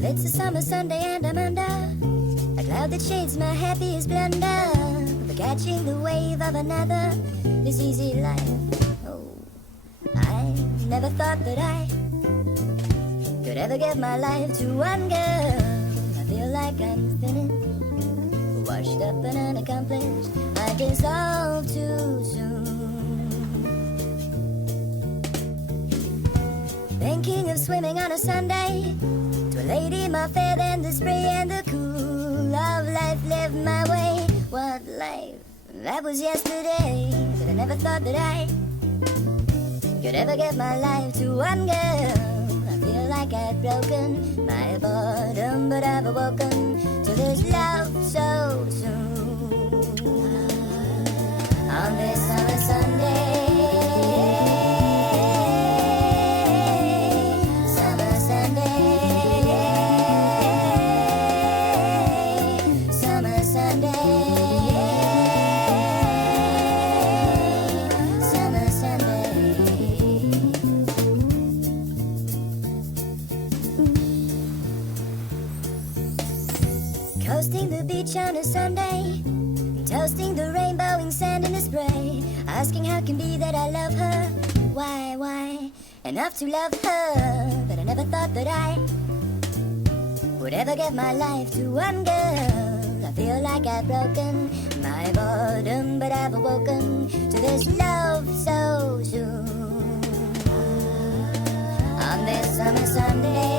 Well, it's a summer Sunday and I'm under a cloud that shades my happiest blunder. For catching the wave of another, this easy life. Oh, I never thought that I could ever give my life to one girl. I feel like I'm finished, washed up and unaccomplished. I dissolve too soon. Thinking of swimming on a Sunday to a lady more fair than the spray and the cool of life lived my way. What life? That was yesterday. But I never thought that I could ever give my life to one girl. I feel like I've broken my boredom, but I've awoken to this love so soon. On this summer Sunday, coasting the beach on a Sunday, toasting the rainbowing sand in the spray, asking how it can be that I love her. Why, enough to love her. But I never thought that I would ever give my life to one girl. I feel like I've broken my boredom, but I've awoken to this love so soon. On this summer Sunday,